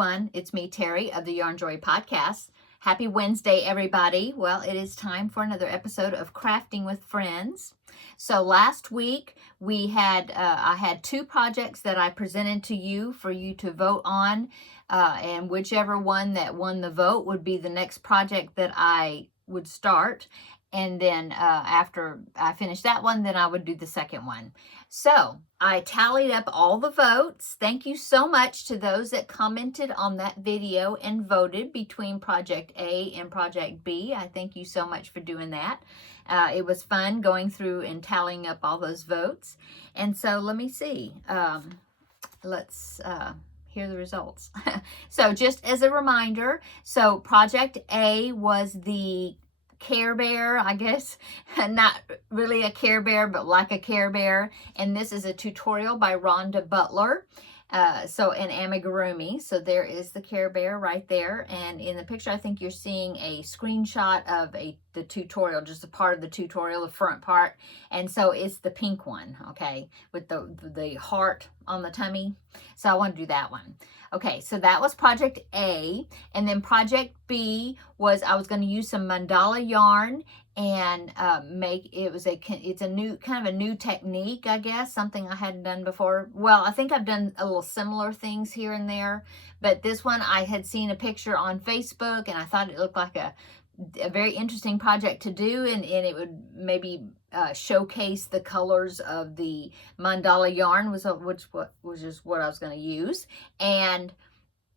everyone. It's me, Terry, of the Yarn Joy Podcast. Happy Wednesday, everybody. Well, it is time for another episode of Crafting with Friends. So last week, I had two projects that I presented to you for you to vote on. And whichever one that won the vote would be the next project that I would start. And then after I finished that one, then I would do the second one. So I tallied up all the votes. Thank you so much to those that commented on that video and voted between Project A and Project B. I thank you so much for doing that. It was fun going through and tallying up all those votes. And so let me see. Let's hear the results. So just as a reminder, so Project A was the Care Bear, I guess, not really a Care Bear, but like a Care Bear. And this is a tutorial by Rhonda Butler. And amigurumi. So there is the Care Bear right there. And in the picture, I think you're seeing a screenshot of the tutorial, just a part of the tutorial, the front part. And so it's the pink one, okay, with the heart on the tummy. So I want to do that one. Okay, so that was Project A. And then Project B was, I was going to use some mandala yarn and it's a new kind of a new technique, I guess, something I hadn't done before. Well, I think I've done a little similar things here and there, but this one I had seen a picture on Facebook and I thought it looked like a very interesting project to do, and it would maybe showcase the colors of the mandala yarn, which is what I was going to use. And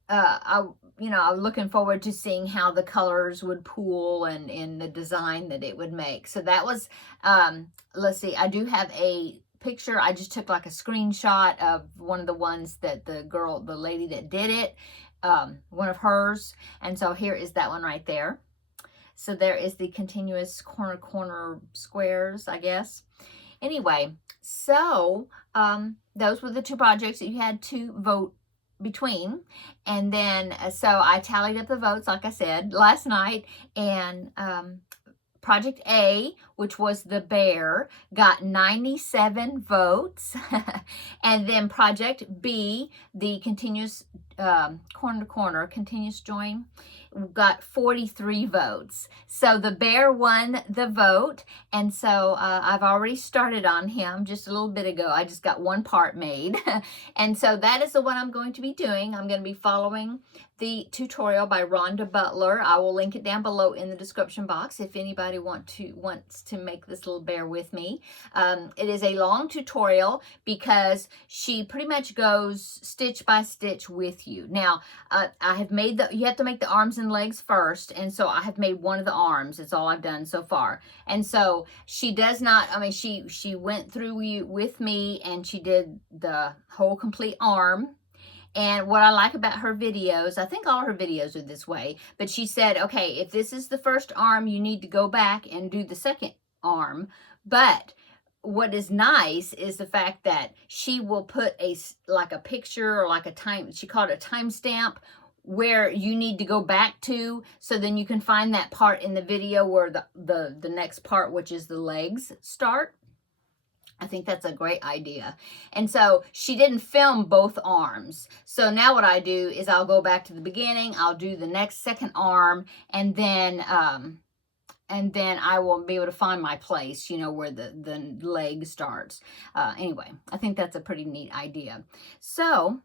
I was looking forward to seeing how the colors would pool and in the design that it would make. So that was, let's see, I do have a picture. I just took like a screenshot of one of the ones that the lady that did it, one of hers. And so here is that one right there. So there is the continuous corner squares, I guess. Anyway, so those were the two projects that you had to vote between. And then so I tallied up the votes, like I said, last night. And Project A, which was the bear, got 97 votes. And then Project B, the continuous corner continuous join, got 43 votes. So the bear won the vote. And so I've already started on him just a little bit ago. I just got one part made. And so that is the one I'm going to be doing. I'm going to be following the tutorial by Rhonda Butler. I will link it down below in the description box if anybody wants to make this little bear with me. It is a long tutorial because she pretty much goes stitch by stitch with you. Now, I have made you have to make the arms and legs first, and so I have made one of the arms. It's all I've done so far. And so she does not, she went through with me and she did the whole complete arm. And what I like about her videos, I think all her videos are this way, but she said, okay, if this is the first arm, you need to go back and do the second arm. But what is nice is the fact that she will put a picture or like a time, she called it a timestamp, where you need to go back to, so then you can find that part in the video where the next part, which is the legs, start. I think that's a great idea. And so she didn't film both arms. So now what I do is I'll go back to the beginning, I'll do the second arm, and then I will be able to find my place, where the leg starts. Anyway, I think that's a pretty neat idea. So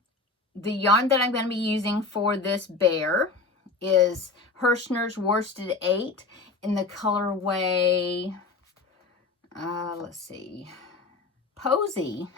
the yarn that I'm going to be using for this bear is Hirschner's Worsted 8 in the colorway, let's see, Posy.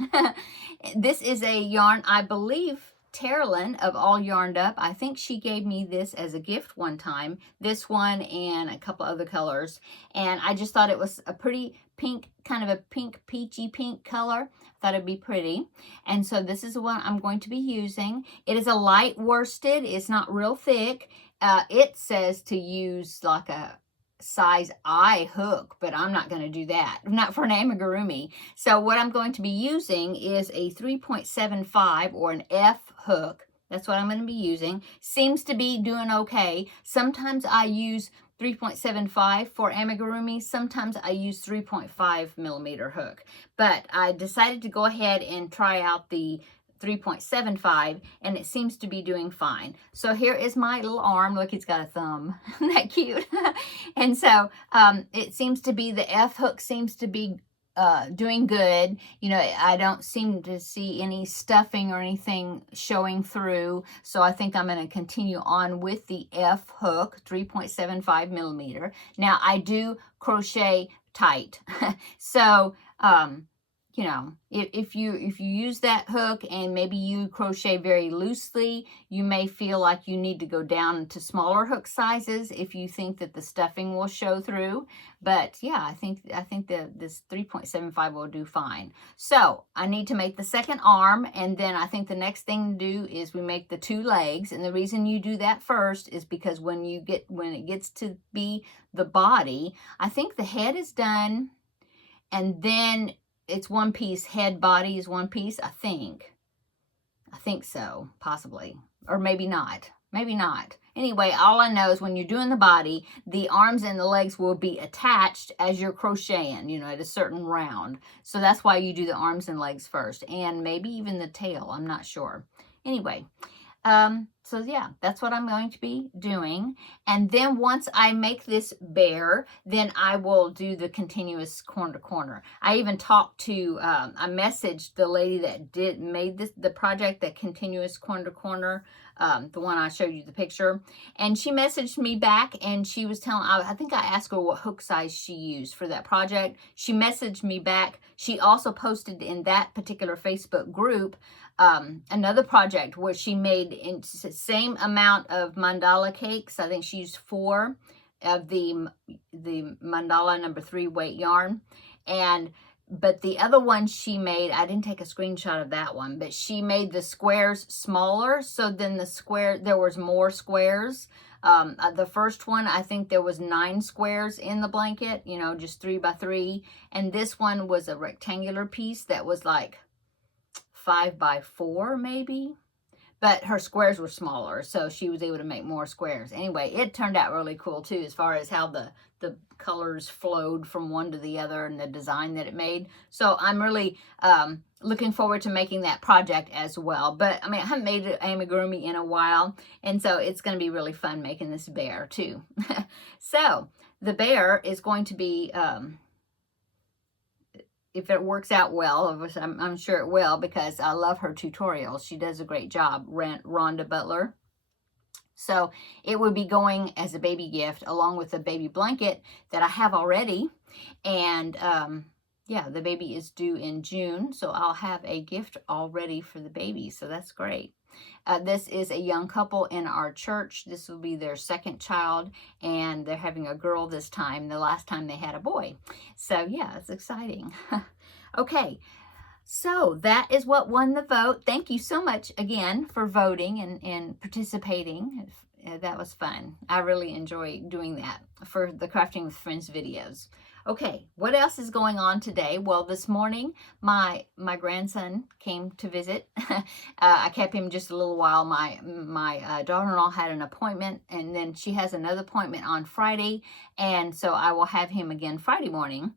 This is a yarn, I believe, Terrilyn of All Yarned Up. I think she gave me this as a gift one time. This one and a couple other colors. And I just thought it was a pretty pink, kind of a pink, peachy pink color. Thought it'd be pretty. And so this is the one I'm going to be using. It is a light worsted. It's not real thick. It says to use like a size I hook, but I'm not going to do that, not for an amigurumi. So what I'm going to be using is a 3.75 or an F hook. That's what I'm going to be using. Seems to be doing okay. Sometimes I use 3.75 for amigurumi. Sometimes I use 3.5 millimeter hook, but I decided to go ahead and try out the 3.75, and it seems to be doing fine. So here is my little arm. Look, it's got a thumb. Isn't that cute? And so it seems to be the F hook seems to be doing good. You know, I don't seem to see any stuffing or anything showing through. So I think I'm going to continue on with the F hook, 3.75 millimeter. Now I do crochet tight. So, you know, if you use that hook and maybe you crochet very loosely, you may feel like you need to go down to smaller hook sizes if you think that the stuffing will show through. But yeah, I think that this 3.75 will do fine. So I need to make the second arm, and then I think the next thing to do is we make the 2 legs. And the reason you do that first is because when it gets to be the body, I think the head is done, and then it's one piece. Head, body is one piece, I think. I think so, possibly. Or maybe not. Maybe not. Anyway, all I know is when you're doing the body, the arms and the legs will be attached as you're crocheting, you know, at a certain round. So that's why you do the arms and legs first. And maybe even the tail. I'm not sure. Anyway. So yeah, that's what I'm going to be doing. And then once I make this bear, then I will do the continuous corner to corner. I even talked to, I messaged the lady that made the project, that continuous corner to corner, the one I showed you the picture. And she messaged me back, and she was telling, I think I asked her what hook size she used for that project. She messaged me back. She also posted in that particular Facebook group another project where she made in the same amount of mandala cakes. I think she used 4 of the mandala number 3 weight yarn. But the other one she made, I didn't take a screenshot of that one, but she made the squares smaller. So then there was more squares. The first one, I think there was 9 squares in the blanket, you know, just 3 by 3. And this one was a rectangular piece that was like 5 by 4 maybe, but her squares were smaller, so she was able to make more squares. Anyway, it turned out really cool too, as far as how the colors flowed from one to the other and the design that it made. So I'm really looking forward to making that project as well. But I mean, I haven't made an amigurumi in a while, and so it's going to be really fun making this bear too. So the bear is going to be if it works out well, I'm sure it will, because I love her tutorials. She does a great job, Rhonda Butler. So it would be going as a baby gift along with the baby blanket that I have already. And yeah, the baby is due in June, so I'll have a gift already for the baby. So that's great. This is a young couple in our church. This will be their second child, and they're having a girl this time. The last time they had a boy. So yeah, it's exciting. Okay, so that is what won the vote. Thank you so much again for voting and participating. That was fun. I really enjoy doing that for the Crafting with Friends videos. Okay, what else is going on today? Well, this morning, my grandson came to visit. I kept him just a little while. My daughter-in-law had an appointment, and then she has another appointment on Friday, and so I will have him again Friday morning.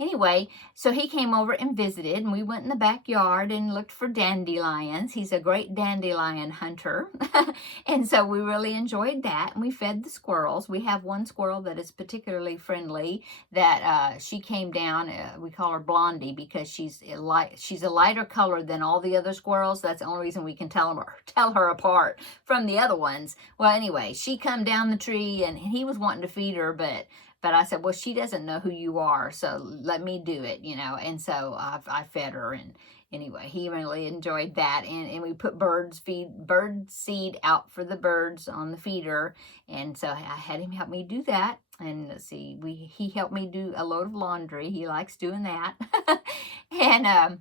Anyway, so he came over and visited, and we went in the backyard and looked for dandelions. He's a great dandelion hunter, and so we really enjoyed that, and we fed the squirrels. We have one squirrel that is particularly friendly that she came down. We call her Blondie because she's a lighter color than all the other squirrels. That's the only reason we can tell her apart from the other ones. Well, anyway, she come down the tree, and he was wanting to feed her, but I said, well, she doesn't know who you are, so let me do it, you know. And so I fed her, and anyway, he really enjoyed that. And we put bird seed out for the birds on the feeder, and so I had him help me do that. And let's see, he helped me do a load of laundry. He likes doing that. And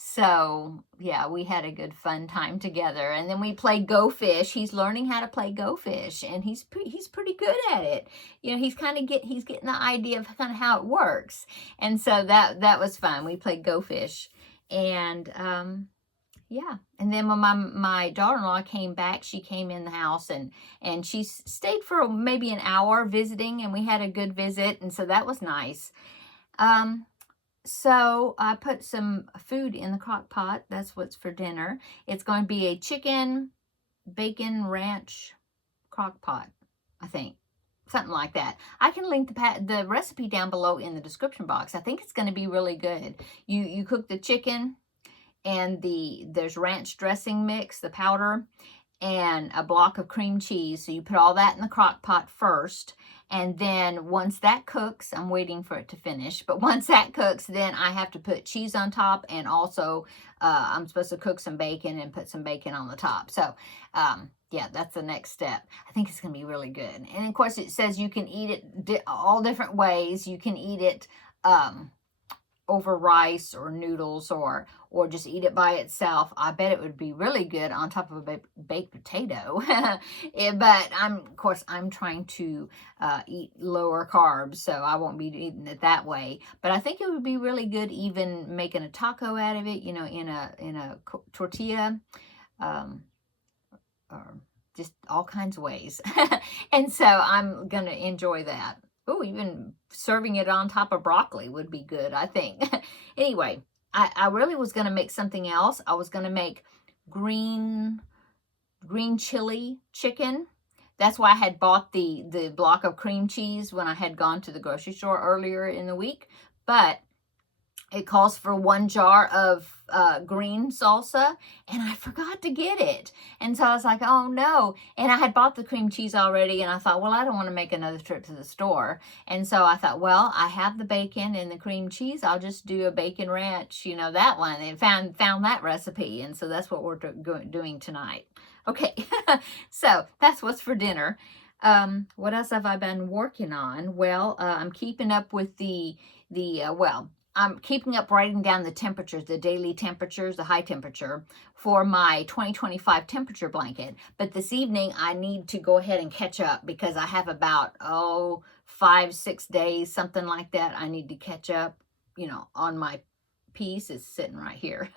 so yeah, we had a good fun time together. And then we played Go Fish. He's learning how to play Go Fish, and he's pretty good at it. You know, he's getting the idea of kind of how it works. And so that was fun. We played Go Fish. And yeah, and then when my daughter-in-law came back, she came in the house, and she stayed for maybe an hour visiting, and we had a good visit, and so that was nice. So I put some food in the crock pot. That's what's for dinner. It's going to be a chicken bacon ranch crock pot, I think. Something like that. I can link the recipe down below in the description box. I think it's going to be really good. You cook the chicken, and there's ranch dressing mix, the powder, and a block of cream cheese. So you put all that in the crock pot first. And then once that cooks, I'm waiting for it to finish, but once that cooks, then I have to put cheese on top, and also I'm supposed to cook some bacon and put some bacon on the top. So yeah, that's the next step. I think it's going to be really good. And of course, it says you can eat it all different ways. You can eat it over rice or noodles, or just eat it by itself. I bet it would be really good on top of a baked potato. But of course, I'm trying to eat lower carbs, so I won't be eating it that way. But I think it would be really good even making a taco out of it, in a tortilla, or just all kinds of ways. And so I'm gonna enjoy that. Oh, even serving it on top of broccoli would be good, I think. Anyway, I really was going to make something else. I was going to make green chili chicken. That's why I had bought the block of cream cheese when I had gone to the grocery store earlier in the week. But it calls for 1 jar of green salsa, and I forgot to get it. And so I was like, oh no. And I had bought the cream cheese already, and I thought, well, I don't want to make another trip to the store. And so I thought, well, I have the bacon and the cream cheese. I'll just do a bacon ranch, that one, and found that recipe. And so that's what we're doing tonight. Okay, so that's what's for dinner. What else have I been working on? Well, I'm keeping up with I'm keeping up writing down the temperatures, the daily temperatures, the high temperature for my 2025 temperature blanket. But this evening, I need to go ahead and catch up because I have about, 5-6 days, something like that. I need to catch up, on my piece. It's sitting right here.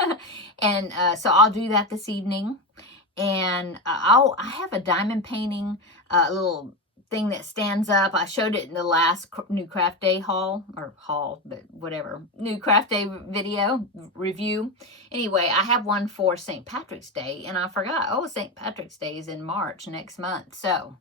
And so I'll do that this evening. And I have a diamond painting, little thing that stands up. I showed it in the last New Craft Day but whatever, New Craft Day video review. Anyway, I have one for St. Patrick's Day, and I forgot, St. Patrick's Day is in March next month. So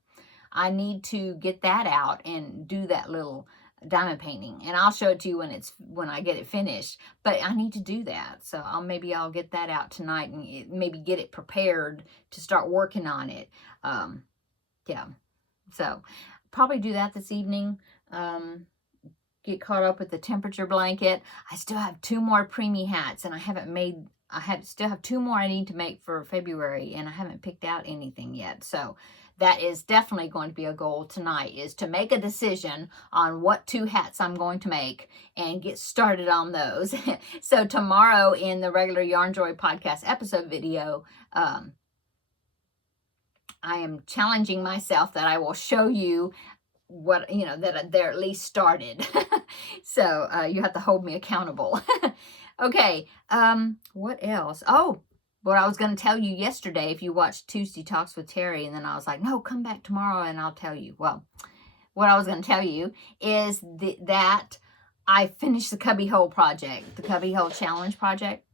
I need to get that out and do that little diamond painting, and I'll show it to you when I get it finished. But I need to do that, so maybe I'll get that out tonight and maybe get it prepared to start working on it. Yeah. So probably do that this evening. Get caught up with the temperature blanket. I still have 2 more preemie hats, and I still have 2 more I need to make for February, and I haven't picked out anything yet. So that is definitely going to be a goal tonight, is to make a decision on what 2 hats I'm going to make and get started on those. So tomorrow in the regular Yarn Joy podcast episode video, I am challenging myself that I will show you what, that they're at least started. So you have to hold me accountable. Okay, what else? Oh, what I was going to tell you yesterday, if you watched Tuesday Talks with Terri, and then I was like, no, come back tomorrow and I'll tell you. Well, what I was going to tell you is that I finished the Cubby Hole project, the Cubby Hole Challenge project.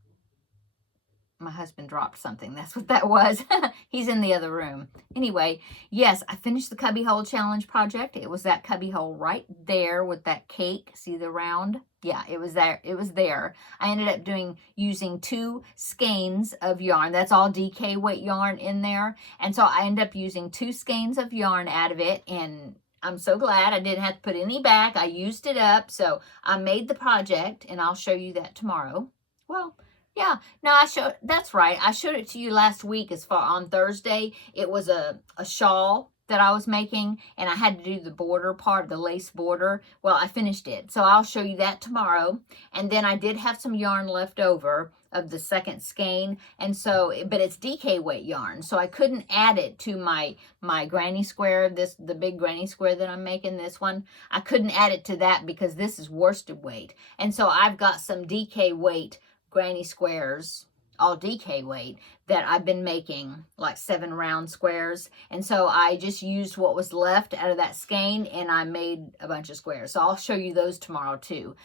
My husband dropped something. That's what that was. He's in the other room. Anyway, yes, I finished the Cubby Hole Challenge project. It was that cubby hole right there with that cake. See the round? Yeah, it was there. It was there. I ended up using 2 skeins of yarn. That's all DK weight yarn in there. And so I ended up using 2 skeins of yarn out of it. And I'm so glad I didn't have to put any back. I used it up. So I made the project, and I'll show you that tomorrow. Well, yeah, no, that's right. I showed it to you last week on Thursday. It was a shawl that I was making, and I had to do the border part, the lace border. Well, I finished it. So I'll show you that tomorrow. And then I did have some yarn left over of the second skein. And so, but it's DK weight yarn. So I couldn't add it to my granny square, the big granny square that I'm making, this one. I couldn't add it to that because this is worsted weight. And so I've got some DK weight granny squares, all DK weight, that I've been making, like 7 round squares. And so I just used what was left out of that skein, and I made a bunch of squares. So I'll show you those tomorrow too.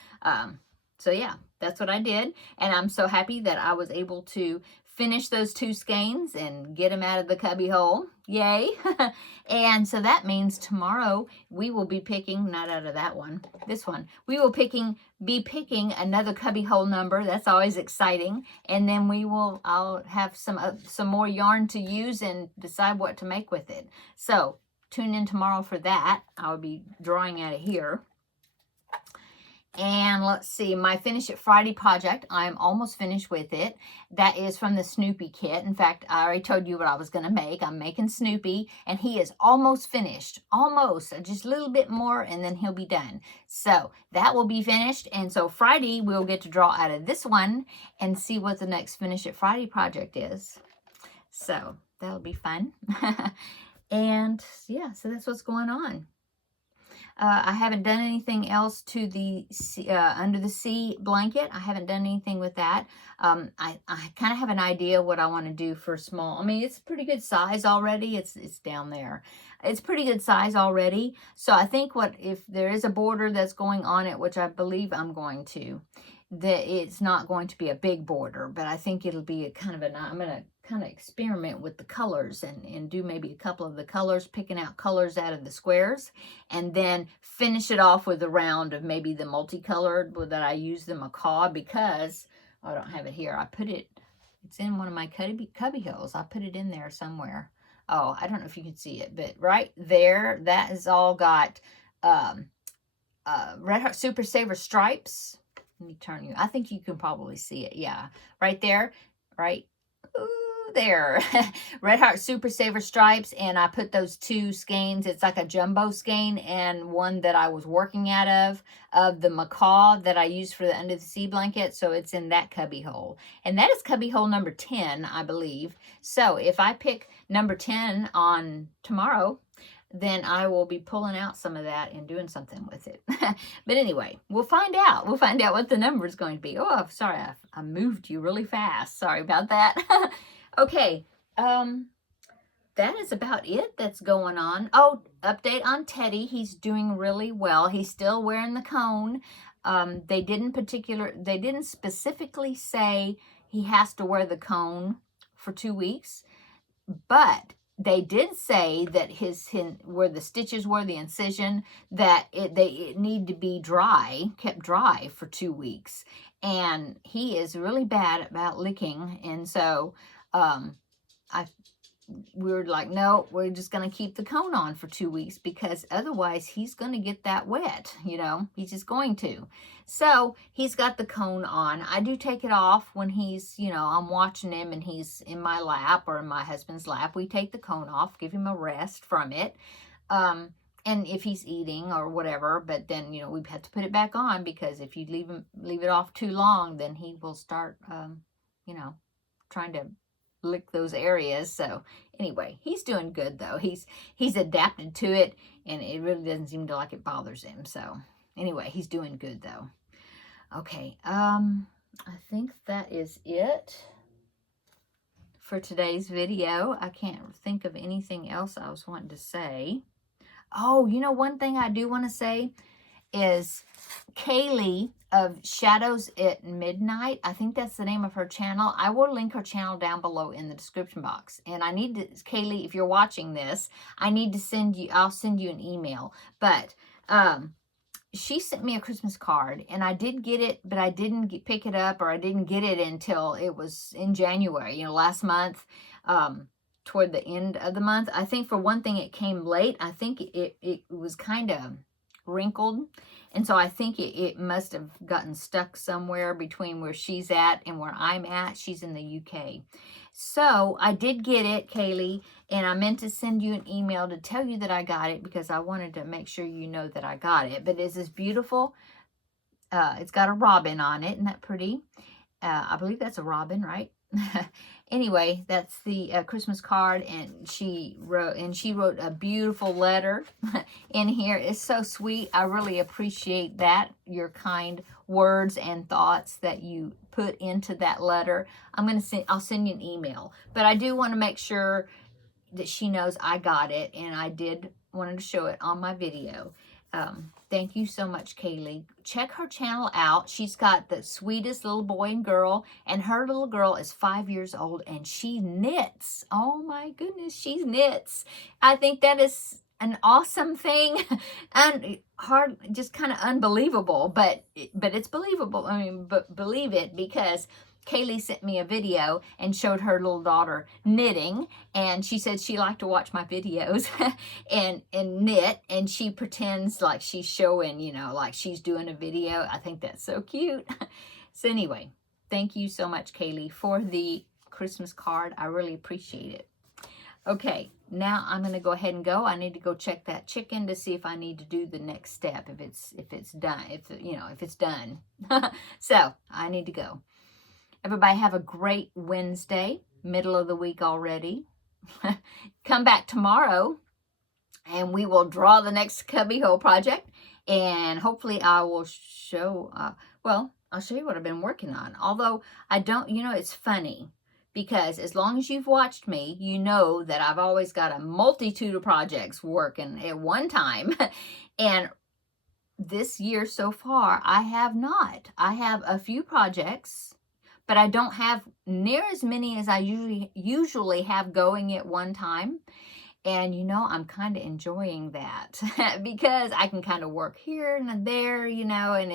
So yeah, that's what I did. And I'm so happy that I was able to finish those 2 skeins and get them out of the cubby hole. Yay. And so that means tomorrow we will be picking, not out of that one, this one. We will be picking another cubby hole number. That's always exciting. And then I'll have some more yarn to use and decide what to make with it. So tune in tomorrow for that. I'll be drawing out of here. And let's see, my Finish It Friday project, I'm almost finished with it. That is from the Snoopy kit. In fact, I already told you what I was going to make. I'm making Snoopy, and he is almost finished. Almost. Just a little bit more, and then he'll be done. So that will be finished. And so Friday, we'll get to draw out of this one and see what the next Finish It Friday project is. So that'll be fun. And yeah, so that's what's going on. I haven't done anything else to the Under the Sea blanket. I haven't done anything with that. I kind of have an idea what I want to do for small. I mean, it's pretty good size already. It's down there. It's pretty good size already. So I think if there is a border that's going on it, which I believe I'm going to, that it's not going to be a big border, but I think it'll be a kind of I'm going to kind of experiment with the colors and do maybe a couple of the colors, picking out colors out of the squares, and then finish it off with a round of maybe the multicolored that I use the macaw, because I don't have it here. It's in one of my cubby holes. I put it in there somewhere. Oh, I don't know if you can see it, but right there, that has all got Red Heart Super Saver stripes. Let me turn you. I think you can probably see it. Yeah, right there, right. Ooh, there. Red Heart Super Saver stripes, and I put those 2 skeins. It's like a jumbo skein and one that I was working out of the macaw that I used for the Under the Sea blanket. So it's in that cubby hole, and that is cubby hole number 10, I believe. So if I pick number 10 on tomorrow, then I will be pulling out some of that and doing something with it. But anyway, we'll find out. We'll find out what the number is going to be. Oh, I'm sorry, I moved you really fast. Sorry about that. Okay, that is about it that's going on. Oh, update on Teddy. He's doing really well. He's still wearing the cone. They didn't specifically say he has to wear the cone for 2 weeks, but they did say that where the stitches were, the incision, that it need to be kept dry for 2 weeks. And he is really bad about licking. And so we were like, no, we're just going to keep the cone on for 2 weeks, because otherwise he's going to get that wet. He's just going to. So he's got the cone on. I do take it off when he's, I'm watching him and he's in my lap or in my husband's lap. We take the cone off, give him a rest from it. And if he's eating or whatever, but then, we have to put it back on, because if you leave it off too long, then he will start, trying to lick those areas. So anyway, he's doing good though. He's adapted to it, and it really doesn't seem to like it bothers him. So anyway, he's doing good though. Okay, I think that is it for today's video. I can't think of anything else I was wanting to say. Oh, one thing I do want to say is Kaylee of Shadows at Midnight. I think that's the name of her channel. I will link her channel down below in the description box. And I need to, Kaylee, if you're watching this, I'll send you an email. But she sent me a Christmas card, and I did get it, but I didn't pick it up, or I didn't get it until it was in January, last month, toward the end of the month. I think for one thing, it came late. I think it was kind of wrinkled, and so I think it must have gotten stuck somewhere between where she's at and where I'm at. She's in the UK. So I did get it, Kaylee, and I meant to send you an email to tell you that I got it, because I wanted to make sure you know that I got it. But it's this beautiful, it's got a robin on it. Isn't that pretty? I believe that's a robin, right? Anyway, that's the Christmas card, and she wrote a beautiful letter in here. It's so sweet. I really appreciate that, your kind words and thoughts that you put into that letter. I'll send you an email, but I do want to make sure that she knows I got it, and I did wanted to show it on my video. Thank you so much, Kaylee. Check her channel out. She's got the sweetest little boy and girl, and her little girl is 5 years old, and she knits. Oh my goodness, she knits. I think that is an awesome thing, and hard, just kind of unbelievable, but it's believable. I mean, but believe it, because Kaylee sent me a video and showed her little daughter knitting, and she said she liked to watch my videos and knit, and she pretends like she's showing, you know, like she's doing a video. I think that's so cute. So anyway, thank you so much, Kaylee, for the Christmas card. I really appreciate it. Okay, now I'm going to go ahead and go. I need to go check that chicken to see if I need to do the next step, if it's done, if it's done. So I need to go. Everybody have a great Wednesday, middle of the week already. Come back tomorrow and we will draw the next cubby hole project, and hopefully I will show, I'll show you what I've been working on. Although I don't, it's funny, because as long as you've watched me, you know that I've always got a multitude of projects working at one time. And this year so far, I have not. I have a few projects, but I don't have near as many as I usually have going at one time. And, I'm kind of enjoying that because I can kind of work here and there, and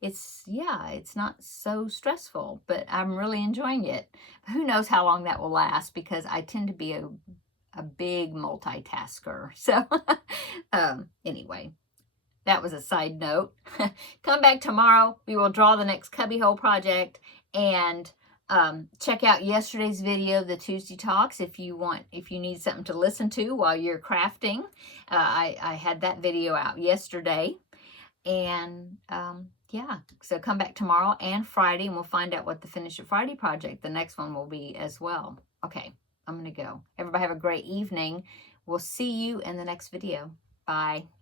it's not so stressful, but I'm really enjoying it. Who knows how long that will last, because I tend to be a big multitasker. So anyway, that was a side note. Come back tomorrow. We will draw the next cubbyhole project, and check out yesterday's video, the Tuesday Talks, if you need something to listen to while you're crafting. I had that video out yesterday. And yeah, so come back tomorrow and Friday, and we'll find out what the Finish It Friday project, the next one, will be as well. Okay, I'm going to go. Everybody have a great evening. We'll see you in the next video. Bye.